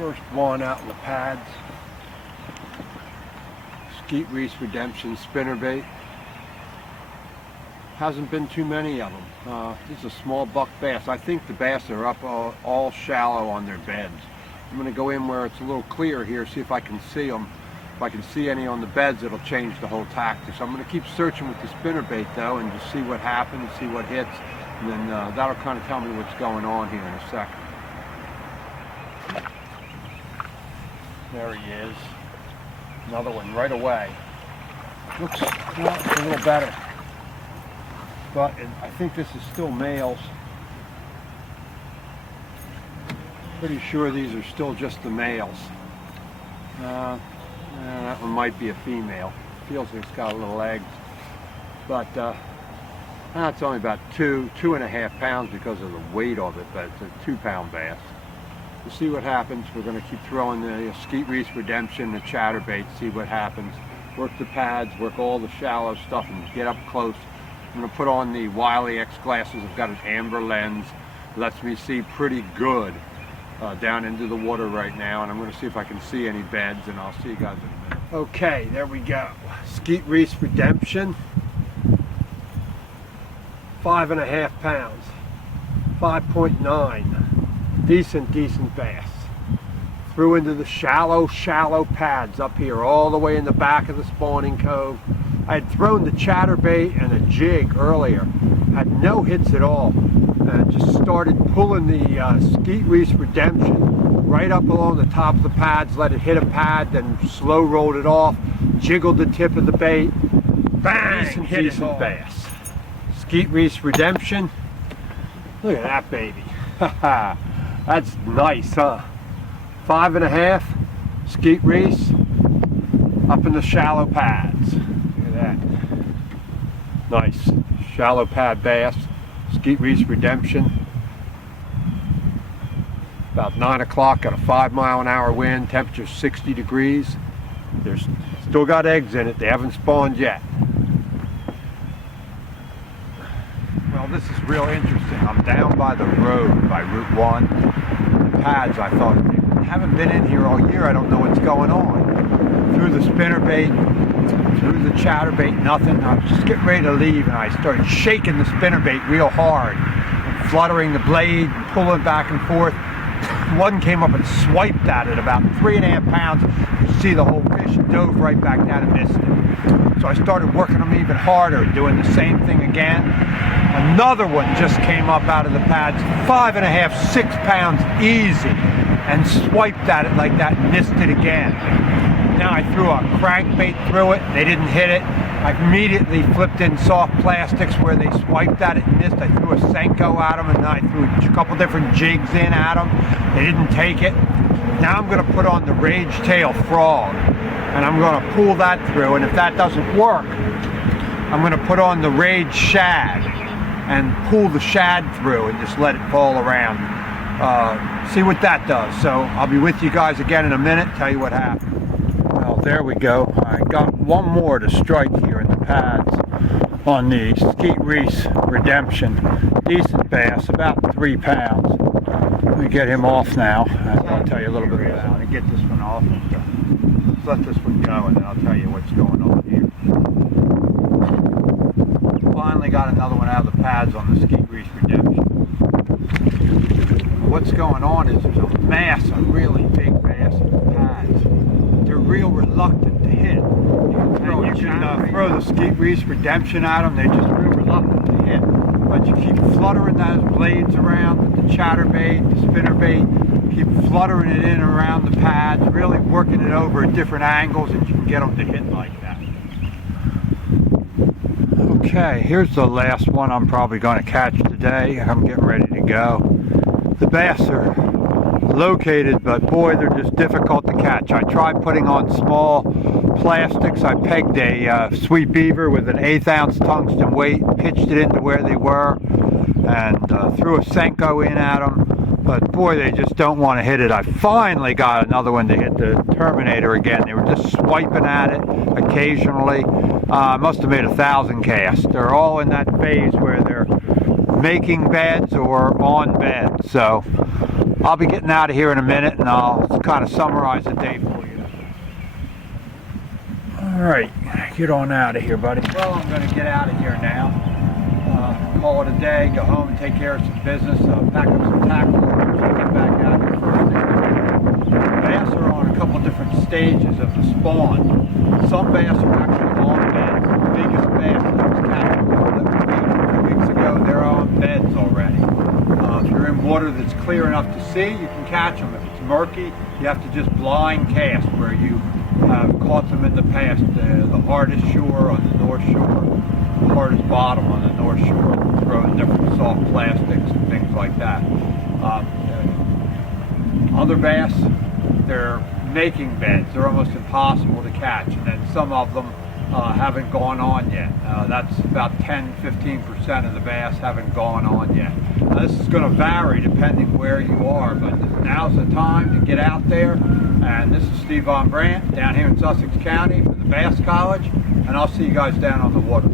First one out in the pads. Skeet Reese Redemption spinnerbait. Hasn't been too many of them. This is a small buck bass. I think the bass are up all shallow on their beds. I'm going to go in where it's a little clear here, see if I can see them. If I can see any on the beds, it'll change the whole tactic. So I'm going to keep searching with the spinnerbait though, and just see what happens, see what hits, and then that'll kind of tell me what's going on here in a second. There he is. Another one right away. Looks a little better. But I think this is still males. Pretty sure these are still just the males. That one might be a female. Feels like it's got a little eggs. But that's only about 2.5 pounds because of the weight of it, but it's a 2-pound bass. We'll see what happens. We're going to keep throwing the Skeet Reese Redemption, the chatterbait, see what happens. Work the pads, work all the shallow stuff, and get up close. I'm going to put on the Wiley X glasses. I've got an amber lens. Lets me see pretty good down into the water right now, and I'm going to see if I can see any beds, and I'll see you guys in a minute. Okay, there we go. Skeet Reese Redemption. 5.5 pounds. 5.9. Decent bass. Threw into the shallow pads up here, all the way in the back of the spawning cove. I had thrown the chatterbait and a jig earlier. Had no hits at all. Just started pulling the Skeet Reese Redemption right up along the top of the pads, let it hit a pad, then slow rolled it off, jiggled the tip of the bait. Bang! Decent bass. Skeet Reese Redemption. Look at that baby. That's nice, huh? 5.5, Skeet Reese, up in the shallow pads. Look at that. Nice. Shallow pad bass, Skeet Reese Redemption. About 9 o'clock, got a 5-mile-an-hour wind, temperature 60 degrees. There's still got eggs in it, they haven't spawned yet. Well, this is real interesting. I'm down by the road, by Route 1. The pads, I thought, I haven't been in here all year, I don't know what's going on. Threw the spinnerbait, threw the chatterbait, nothing. I was just getting ready to leave, and I started shaking the spinnerbait real hard, and fluttering the blade, and pulling back and forth. One came up and swiped at it, about 3.5 pounds. You could see the whole fish, dove right back down and missed it. So I started working them even harder, doing the same thing again. Another one just came up out of the pads, 5.5, 6 pounds easy, and swiped at it like that and missed it again. Now I threw a crankbait through it, they didn't hit it. I immediately flipped in soft plastics where they swiped at it and missed. I threw a Senko at them, and then I threw a couple different jigs in at them. They didn't take it. Now I'm going to put on the Rage Tail Frog, and I'm going to pull that through, and if that doesn't work, I'm going to put on the Rage Shad and pull the shad through and just let it fall around. See what that does. So I'll be with you guys again in a minute, tell you what happened. Well, there we go. I got one more to strike here in the pads on the Skeet Reese Redemption. Decent bass, about 3 pounds. Let me get him off now. I'll tell you a little bit about it. Get this one off. Let's let this one go, and then I'll tell you what's going on here. Finally got another one out of the pads on the Skeet Reese Redemption. What's going on is there's a mass of really big bass in the pads. They're real reluctant to hit. You can throw the Skeet Reese Redemption at them, they're just real reluctant to hit. But you keep fluttering those blades around with the chatterbait, the spinnerbait, keep fluttering it in and around the pads, really working it over at different angles, and you can get them to hit like that. Okay, here's the last one I'm probably going to catch today. I'm getting ready to go. The bass are located, but boy, they're just difficult to catch. I tried putting on small plastics. I pegged a sweet beaver with an 1/8 ounce tungsten weight, pitched it into where they were, and threw a Senko in at them. But boy, they just don't want to hit it. I finally got another one to hit the Terminator again. They were just swiping at it occasionally. I must have made 1,000 casts. They're all in that phase where they're making beds or on beds. So I'll be getting out of here in a minute, and I'll kind of summarize the day for you. All right, get on out of here, buddy. Well, I'm going to get out of here now. Call it a day, go home and take care of some business, pack up some tackle orders, and get back out here for a day. Bass are on a couple different stages of the spawn. Some bass are actually on beds. The biggest bass that was captured that was a few weeks ago, they're on beds already. If you're in water that's clear enough to see, you can catch them. If it's murky, you have to just blind cast where you have caught them in the past. The hardest shore on the North Shore, the hardest bottom on the North Shore, throwing different soft plastics and things like that. Other bass, they're making beds. They're almost impossible to catch, and then some of them haven't gone on yet. That's about 10-15% of the bass haven't gone on yet. This is going to vary depending where you are, but now's the time to get out there. And this is Steve Von Brandt down here in Sussex County for the Bass College, and I'll see you guys down on the water.